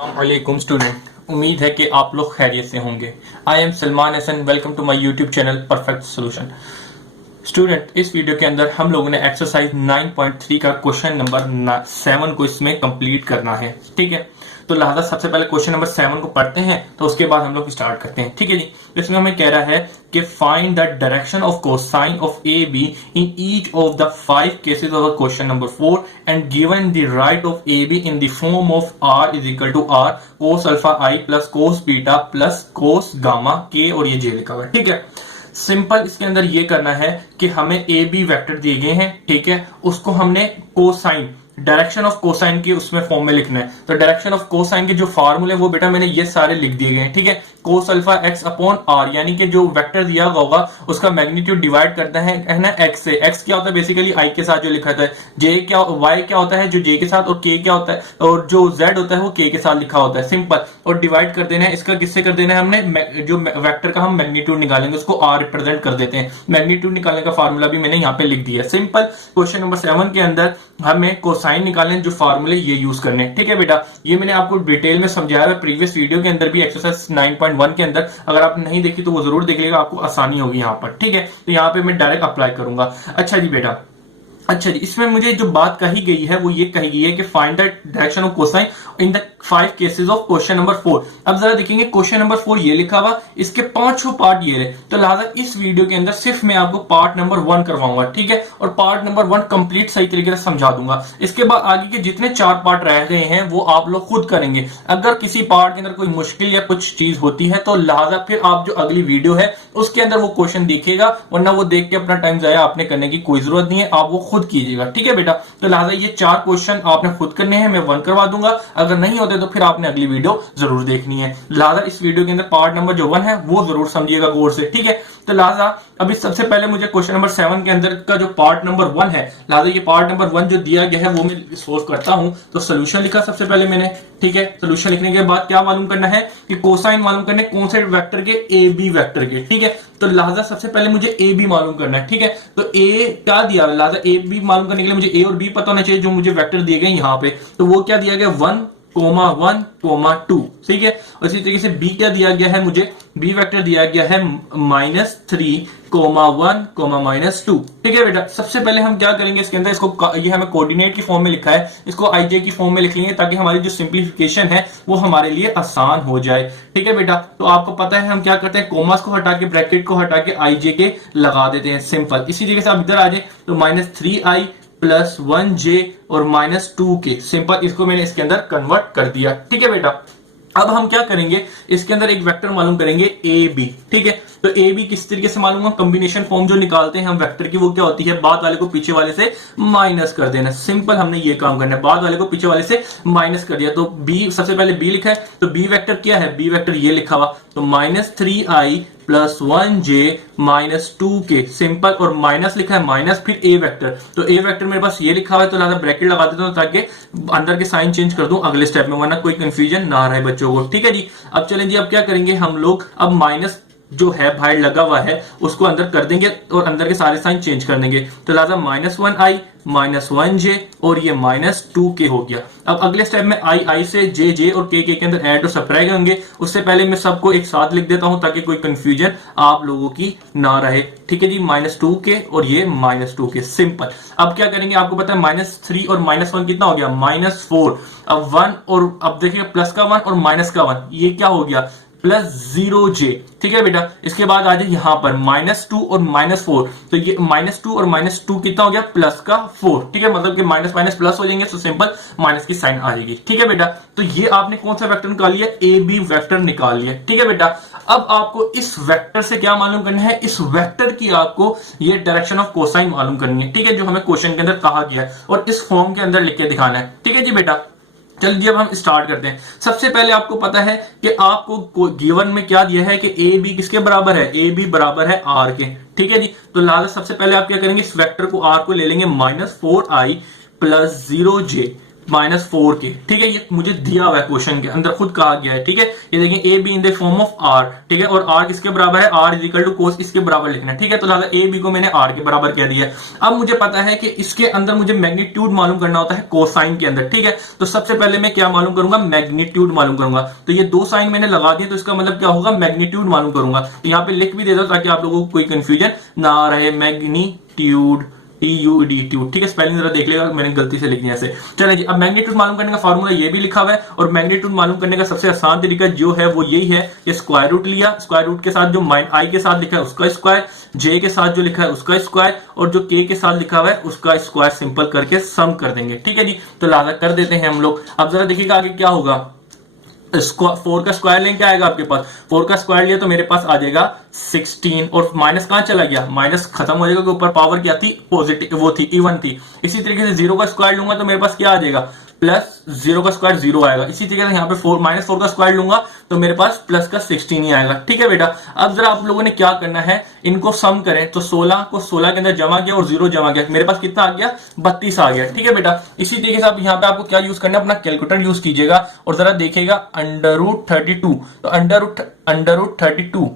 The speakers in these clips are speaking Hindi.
वालेकुम स्टूडेंट, उम्मीद है कि आप लोग खैरियत से होंगे। I am Salman Hasan, welcome to my YouTube channel perfect solution. Student, इस वीडियो के अंदर हम लोगों ने एक्सरसाइज 9.3 का क्वेश्चन नंबर 7 को इसमें कंप्लीट करना है। ठीक है, तो लिहाजा सबसे पहले क्वेश्चन नंबर 7 को पढ़ते हैं, तो उसके बाद हम लोग स्टार्ट करते हैं। ठीक है जी, इसमें हमें कह रहा है कि find the direction of cosine of A B in each of the 5 cases of question number 4 and given the write of A B in the form of r is equal to r cos alpha i plus cos beta plus cos gamma के, और ये जे लिखा हुआ है। ठीक है, सिंपल इसके अंदर ये करना है कि हमें ए बी वेक्टर दिए गए हैं। ठीक है, उसको हमने कोसाइन डायरेक्शन ऑफ कोसाइन की उसमें फॉर्म में लिखना है। तो डायरेक्शन ऑफ कोसाइन के जो फार्मूले वो बेटा मैंने ये सारे लिख दिए गए हैं। ठीक है, cos alpha x upon r, यानी कि जो वेक्टर दिया होगा उसका मैग्नीट्यूड डिवाइड करता है ना एक्स से। एक्स क्या होता है बेसिकली आई के साथ जो लिखा था, जे क्या वाई क्या होता है जो जे के साथ, और के क्या होता है, और जो जेड होता है वो के के साथ लिखा होता है। सिंपल, और डिवाइड कर देना है। इसका किससे कर देना है हमने, जो वेक्टर का हम मैग्नीट्यूड निकालेंगे उसको आर रिप्रेजेंट कर देते हैं। मैग्नीट्यूड निकालने का फार्मूला भी मैंने यहाँ पे लिख दिया। सिंपल, क्वेश्चन नंबर 7 के अंदर हमें कोसाइन निकालने जो फार्मूले ये यूज करने। ठीक है बेटा, ये मैंने आपको डिटेल में समझाया है प्रीवियस वीडियो के अंदर भी, एक्सरसाइज 9.1 के अंदर। अगर आपने नहीं देखी तो वो जरूर देख लेगा, आपको आसानी होगी यहाँ पर। ठीक है, तो यहाँ पे मैं डायरेक्ट अप्लाई करूंगा। अच्छा जी बेटा, अच्छा जी, इसमें मुझे जो बात कही गई है वो ये कही गई है कि find the direction of cosine in the 5 cases of question number 4। अब जरा देखेंगे क्वेश्चन नंबर 4 ये लिखा हुआ, इसके 5 पार्ट ये रहे। तो लिहाजा इस वीडियो के अंदर सिर्फ मैं आपको पार्ट नंबर 1 करवाऊंगा। ठीक है, और पार्ट नंबर 1 कंप्लीट सही तरीके से समझा दूंगा। इसके बाद आगे के जितने 4 पार्ट रह गए हैं वो आप लोग खुद करेंगे। अगर किसी पार्ट के अंदर कोई मुश्किल या कुछ चीज होती है तो लिहाजा फिर आप जो अगली वीडियो है उसके अंदर वो क्वेश्चन देखिएगा, वरना वो देख के अपना टाइम जाया आपने करने की कोई जरूरत नहीं है, आप वो खुद कीजिएगा। ठीक है बेटा, तो लिहाजा ये 4 क्वेश्चन आपने खुद करने हैं, मैं 1 करवा दूंगा। अगर नहीं होते तो फिर आपने अगली वीडियो जरूर देखनी है। लिहाजा इस वीडियो के अंदर पार्ट नंबर जो 1 है वो जरूर समझिएगा गौर से। ठीक है, तो लिहाजा अभी सबसे पहले मुझे क्वेश्चन नंबर 7 के अंदर का जो पार्ट नंबर 1 है, लिहाजा ये पार्ट नंबर 1 जो दिया गया है वो मैं सोल्व करता हूं। तो सोल्यूशन लिखा सबसे पहले मैंने। ठीक है, सोल्यूशन लिखने के बाद क्या मालूम करना है कि कोसाइन मालूम करने कौन से वेक्टर के, ए बी वेक्टर के। ठीक है, तो लिहाजा सबसे पहले मुझे ए बी मालूम करना है। ठीक है, तो ए क्या दिया, लिहाजा ए बी मालूम करने के लिए मुझे ए और बी पता होना चाहिए। जो मुझे वेक्टर दिए गए यहाँ पे, तो वो क्या दिया गया 1,1,2। ठीक है, और इसी तरीके से बी क्या दिया गया है, मुझे बी वेक्टर दिया गया है -3,1,-2। ठीक है बेटा, सबसे पहले हम क्या करेंगे इसके अंदर, इसको ये हमें कोऑर्डिनेट की फॉर्म में लिखा है, इसको आईजे की फॉर्म में लिख लेंगे ताकि हमारी जो सिंप्लीफिकेशन है वो हमारे लिए आसान हो जाए। ठीक है बेटा, तो आपको पता है हम क्या करते हैं, कोमास को हटा के ब्रैकेट को हटा के आईजे के लगा देते हैं। सिंपल, इसी तरीके से आप इधर आ जाए तो -3i प्लस 1j और -2 के। सिंपल, इसको मैंने इसके अंदर कन्वर्ट कर दिया। ठीक है बेटा, अब हम क्या करेंगे, इसके अंदर एक वेक्टर मालूम करेंगे ए बी। ठीक है, तो ए बी किस तरीके से मालूम, कॉम्बिनेशन फॉर्म जो निकालते हैं हम वेक्टर की वो क्या होती है, बाद वाले को पीछे वाले से माइनस कर देना। सिंपल, हमने ये काम करना है, बाद वाले को पीछे वाले से माइनस कर दिया। तो बी, सबसे पहले बी लिखा है, तो बी वेक्टर क्या है, बी वेक्टर ये लिखा हुआ, तो -3i plus 1j -2k। Simple, और माइनस लिखा है माइनस, फिर ए वेक्टर, तो ए वेक्टर मेरे पास ये लिखा हुआ है, तो लिहाजा ब्रैकेट लगा देता हूं ताकि अंदर के साइन चेंज कर दूं अगले स्टेप में, वरना कोई कंफ्यूजन ना रहे बच्चों को। ठीक है जी, अब चलें जी, अब क्या करेंगे हम लोग, अब माइनस जो है बाहर लगा हुआ है उसको अंदर कर देंगे और अंदर के सारे साइन चेंज कर देंगे। तो लिहाजा -1i -1j और ये -2k हो गया। अब अगले स्टेप में आई से जे और के अंदर ऐड और सब्ट्रैक्ट होंगे। उससे पहले मैं सबको एक साथ लिख देता हूं ताकि कोई कंफ्यूजन आप लोगों की ना रहे। ठीक है जी, -2k और ये -2k। सिंपल, अब क्या करेंगे, आपको पता है -3 और -1 कितना हो गया, -4। अब 1 और अब देखिए प्लस का 1 और माइनस का 1, ये क्या हो गया, +0j। ठीक है बेटा, इसके बाद आ जाए यहां पर -2 और -4, तो ये -2 और -2 कितना हो गया, प्लस का 4। ठीक है, मतलब कि माइनस माइनस प्लस हो जाएंगे, तो सिंपल माइनस की साइन आ जाएगी। ठीक है बेटा, तो ये आपने कौन सा वेक्टर निकाल लिया, ए बी वेक्टर निकाल लिया। ठीक है बेटा, अब आपको इस वेक्टर से क्या मालूम करना है, इस वेक्टर की आपको ये डायरेक्शन ऑफ कोसाइन मालूम करनी है। ठीक है, जो हमें क्वेश्चन के अंदर कहा गया है और इस फॉर्म के अंदर लिख के दिखाना है। ठीक है जी बेटा, चलिए अब हम स्टार्ट करते हैं। सबसे पहले आपको पता है कि आपको गिवन में क्या दिया है कि ए बी किसके बराबर है, ए बी बराबर है आर के। ठीक है जी, तो लिहाजा सबसे पहले आप क्या करेंगे, इस वेक्टर को आर को ले लेंगे -4i प्लस 0j -4 के, ठीक है। ये मुझे दिया हुआ है क्वेश्चन के अंदर, खुद कहा गया है, ठीक है। ये देखिए A B in the form of r, ठीक है, और आर किसके बराबर है, r is equal to cos इसके बराबर लिखना है, ठीक है। तो लिहाजा ए बी को मैंने आर के बराबर कह दिया। अब मुझे पता है कि इसके अंदर मुझे मैग्नीट्यूड मालूम करना होता है कोसाइन के अंदर, ठीक है। तो सबसे पहले मैं क्या मालूम करूंगा, मैग्नीट्यूड मालूम करूंगा। तो ये दो साइन मैंने लगा दिए, तो इसका मतलब क्या होगा, मैग्नीट्यूड मालूम करूंगा। तो यहाँ पे लिख भी दे दो ताकि आप लोगों को कोई कंफ्यूजन ना रहे। मैग्नीट्यूड, टीयूडीट्यूड, ठीक है। स्पेलिंग जरा देख लेगा, मैंने गलती से लिख दिया ऐसे। चलिए जी, अब मैग्नीट्यूड मालूम करने का फार्मूला ये भी लिखा हुआ है, और मैग्नीट्यूड मालूम करने का सबसे आसान तरीका जो है वो यही है कि स्क्वायर रूट लिया, स्क्वायर रूट के साथ जो आई के साथ लिखा है उसका स्क्वायर, जे के साथ जो लिखा है उसका स्क्वायर, और जो के साथ लिखा हुआ है उसका स्क्वायर सिंपल करके सम कर देंगे, ठीक है जी। तो लाजा कर देते हैं हम लोग। अब जरा देखिएगा आगे क्या होगा। 4 का स्क्वायर लेंगे, क्या आएगा आपके पास, 4 का स्क्वायर लिया तो मेरे पास आ जाएगा 16, और माइनस कहां चला गया, माइनस खत्म हो जाएगा, ऊपर पावर क्या थी, पॉजिटिव वो थी, इवन थी। इसी तरीके से 0 का स्क्वायर लूंगा तो मेरे पास क्या आ जाएगा, प्लस 0 का स्क्वायर 0 आएगा। इसी तरीके से यहाँ पे -4 का स्क्वायर लूंगा तो मेरे पास प्लस का 16 ही आएगा, ठीक है बेटा। अब जरा आप लोगों ने क्या करना है, इनको सम करें। तो 16 को 16 के अंदर जमा किया और 0 जमा किया, मेरे पास कितना आ गया, 32 आ गया, ठीक है बेटा। इसी तरीके से आप यहाँ पे आपको क्या यूज करना है, अपना कैलकुलेटर यूज कीजिएगा और जरा देखिएगा √32। तो √32,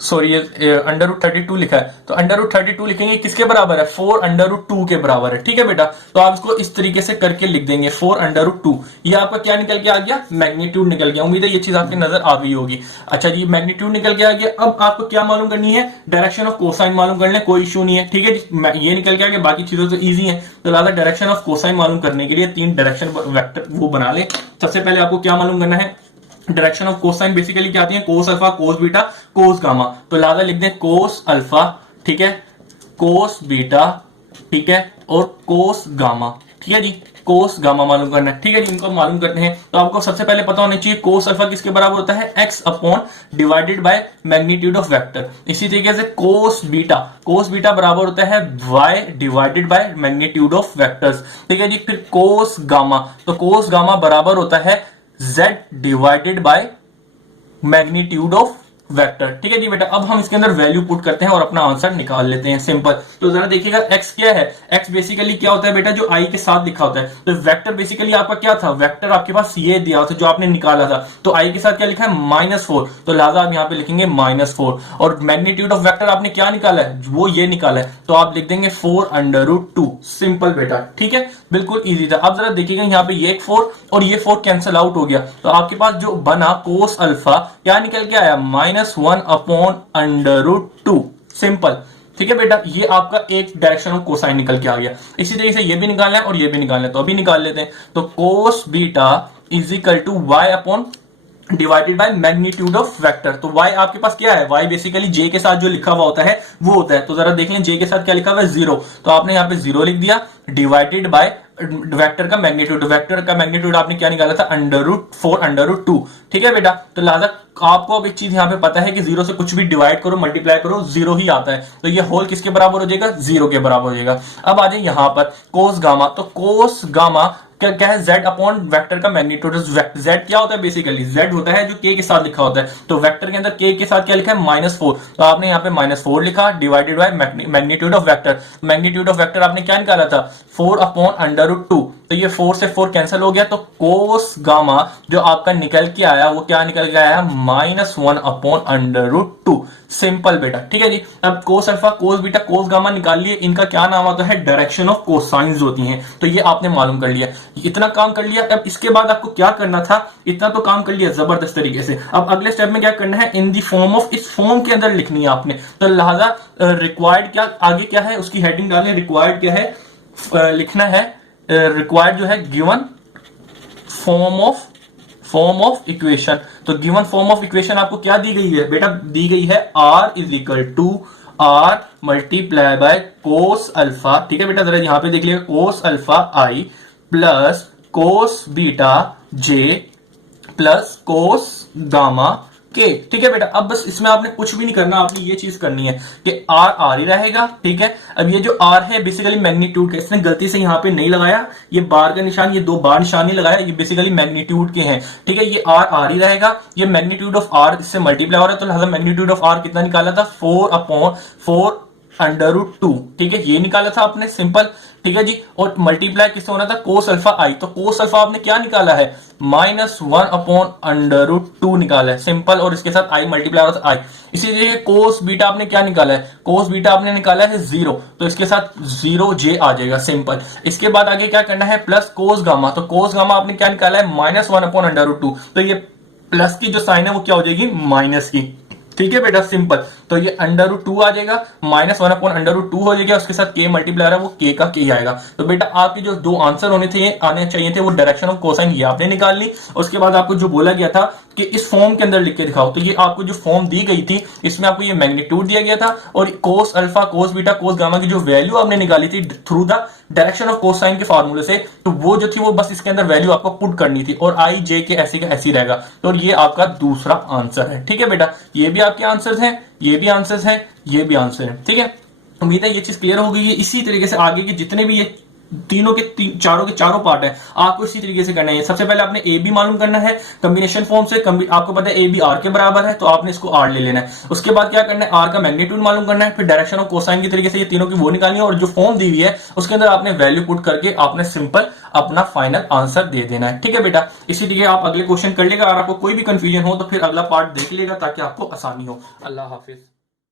सॉरी ये √32 लिखा है, तो √32 लिखेंगे किसके बराबर है, 4√2 के बराबर है, ठीक है बेटा। तो आप इसको इस तरीके से करके लिख देंगे 4√2। ये आपका क्या निकल के आ गया, मैग्नीट्यूड निकल गया। उम्मीद है ये चीज आपकी नजर आ गई होगी। अच्छा जी, मैग्नीट्यूड निकल के आ गया। अब आपको क्या मालूम करनी है, डायरेक्शन ऑफ कोसाइन मालूम कर ले, कोई इशू नहीं है, ठीक है जी। ये निकल के आ गया, बाकी चीजें तो ईजी है। तो लाजा डायरेक्शन ऑफ कोसाइन मालूम करने के लिए 3 डायरेक्शन वेक्टर वो बना ले। सबसे पहले आपको क्या मालूम करना है, डायरेक्शन ऑफ कोसाइन बेसिकली क्या आती है, cos alpha, cos beta, cos gamma. तो लाजा लिख दें कोस अल्फा, ठीक है, कोस बीटा, ठीक है, और कोस गामा, ठीक है जी। कोस गामा मालूम करना है, ठीक है जी। इनको मालूम करते हैं तो आपको सबसे पहले पता होना चाहिए कोस अल्फा किसके बराबर होता है, x upon divided by magnitude of vector. इसी तरीके से कोस बीटा बराबर होता है y divided by magnitude of vectors, ठीक है जी। फिर कोस गामा, तो कोस गामा बराबर होता है z divided by magnitude of vector, ठीक है जी बेटा। अब हम इसके अंदर वैल्यू पुट करते हैं और अपना आंसर निकाल लेते हैं, सिंपल। तो जरा देखिएगा x क्या है, x बेसिकली क्या होता है बेटा, जो i के साथ लिखा होता है। तो वेक्टर बेसिकली आपका क्या था, वेक्टर आपके पास ये दिया था जो आपने निकाला था, तो i के साथ क्या लिखा है, -4। तो लिहाजा आप यहां पे लिखेंगे -4, और मैग्नीट्यूड ऑफ वेक्टर आपने क्या निकाला है, वो ये निकाला है, तो आप लिख देंगे 4√2, सिंपल बेटा, ठीक है, बिल्कुल इजी था। अब जरा देखिएगा यहाँ पे ये 4 और ये 4 कैंसिल आउट हो गया, तो आपके पास जो बना कोस अल्फा क्या निकल के आया, -1/√2, सिंपल, ठीक है बेटा। ये आपका एक डायरेक्शन ऑफ कोसाइन निकल के आ गया। इसी तरीके से ये भी निकालना है और ये भी निकालना है, तो अभी निकाल लेते हैं। तो cos beta is equal to y upon divided by magnitude of vector. तो y आपके पास क्या है, y बेसिकली j के साथ जो लिखा हुआ होता है वो होता है। तो जरा देख लें j के साथ क्या लिखा हुआ है, 0, तो आपने यहाँ पे 0 लिख दिया, डिवाइडेड बाय वेक्टर का मैग्नीट्यूड, वेक्टर का मैग्नीट्यूड आपने क्या निकाला था, √4√2, ठीक है बेटा। तो लिहाजा आपको अब एक चीज यहाँ पे पता है कि 0 से कुछ भी डिवाइड करो, मल्टीप्लाई करो, 0 ही आता है। तो ये होल किसके बराबर हो जाएगा, 0 के बराबर हो जाएगा। अब आ जाए यहाँ पर कोस गामा, तो कोस गामा क्या है, z अपॉन वेक्टर का मैग्नीट्यूड। z क्या होता है, बेसिकली z होता है जो k के साथ लिखा होता है। तो वेक्टर के अंदर k के साथ क्या लिखा है, -4, तो आपने यहाँ पे -4 लिखा, divided by magnitude of vector. Magnitude of vector आपने क्या निकाला था, 4/√2, तो ये 4 से 4 कैंसिल हो गया, तो कोस गामा जो आपका निकल के आया वो क्या निकल के आया, -1/√2, सिंपल बेटा, ठीक है जी। अब cos alpha, cos beta, cos gamma निकाल लिए, इनका क्या नाम आता है, डायरेक्शन ऑफ कोसाइंस होती हैं। तो ये आपने मालूम कर लिया, इतना काम कर लिया। अब इसके बाद आपको क्या करना था, इतना तो काम कर लिया जबरदस्त तरीके से। अब अगले स्टेप में क्या करना है, इन दी फॉर्म ऑफ, इस फॉर्म के अंदर लिखनी है आपने। तो लिहाजा रिक्वायर्ड क्या आगे क्या है, उसकी हेडिंग डालें, रिक्वायर्ड क्या है, लिखना है रिक्वायर्ड जो है गिवन फॉर्म ऑफ इक्वेशन। तो गिवन फॉर्म ऑफ इक्वेशन आपको क्या दी गई है बेटा, दी गई है r is equal to r multiply by cos alpha, ठीक है बेटा। जरा यहां पे देख लिएगा, cos alpha i plus cos beta j plus cos gamma के, ठीक है बेटा। अब बस इसमें आपने कुछ भी नहीं करना, आपने ये चीज करनी है कि r r ही रहेगा, ठीक है। अब ये जो r है बेसिकली मैग्नीट्यूड का, इसने गलती से यहाँ पे नहीं लगाया, ये बार का निशान, ये 2 बार निशान नहीं लगाया, ये बेसिकली मैग्नीट्यूड के हैं, ठीक है। ये r r ही रहेगा, ये मैग्नीट्यूड ऑफ r इससे मल्टीप्लाई हो रहा है, तो लिहाजा मैग्नीट्यूड ऑफ r कितना निकाला था, 4/4√2, ठीक है, ये निकाला था आपने, सिंपल, ठीक है जी। और मल्टीप्लाई किससे होना था, कोस अल्फा आई, तो कोस अल्फा आपने क्या निकाला है, -1/√2 निकाला है, सिंपल। और इसके साथ आई मल्टीप्लाई होता आई। इसी तरीके कोस बीटा आपने क्या निकाला है, कोस बीटा आपने निकाला है 0, तो इसके साथ 0j आ जाएगा, सिंपल। इसके बाद आगे क्या करना है, प्लस कोस गामा, तो कोस गामा आपने क्या निकाला है, -1/√2, तो ये प्लस की जो साइन है वो क्या हो जाएगी, माइनस की। ठीक है बेटा, सिंपल। तो ये √2 आ जाएगा, -1/√2 हो जाएगा, उसके साथ k मल्टीप्लाई है वो k का k आएगा। तो बेटा आपके जो दो आंसर होने थे, आने चाहिए थे, वो डायरेक्शन ऑफ कोसाइन ये आपने निकाल ली। उसके बाद आपको जो बोला गया था कि इस फॉर्म के अंदर लिख के दिखाओ, तो ये आपको जो फॉर्म दी गई थी इसमें आपको ये मैग्नीट्यूड दिया गया था, और cos alpha, cos beta, cos gamma की जो वैल्यू आपने निकाली थी through the direction of cosine के फार्मूले से, तो वो जो थी वो बस इसके अंदर वैल्यू आपको पुट करनी थी, और आई जे के ऐसी का ऐसी रहेगा। तो ये आपका दूसरा आंसर है। ठीक है बेटा, ये भी आपके आंसर्स हैं, ये भी आंसर्स हैं, ये भी आंसर है। ठीक है, उम्मीद है ये चीज क्लियर हो गई है। इसी तरीके से आगे के जितने भी ये तीनों के चारों के चारों पार्ट है, आपको इसी तरीके से करना है। सबसे पहले आपने ए बी मालूम करना है कॉम्बिनेशन फॉर्म से, आपको पता है ए बी आर के बराबर है, तो आपने इसको आर ले लेना है। उसके बाद क्या करना है, आर का मैग्नीट्यूड मालूम करना है, फिर डायरेक्शन ऑफ कोसाइन की तरीके से ये तीनों की वो निकालनी है, और जो फॉर्म दी हुई है उसके अंदर आपने वैल्यू पुट करके आपने सिंपल अपना फाइनल आंसर दे देना है। ठीक है बेटा, इसी तरीके आप अगले क्वेश्चन कर लेगा, और आपको कोई भी कंफ्यूजन हो तो फिर अगला पार्ट देख लेगा ताकि आपको आसानी हो। अल्लाह हाफिज।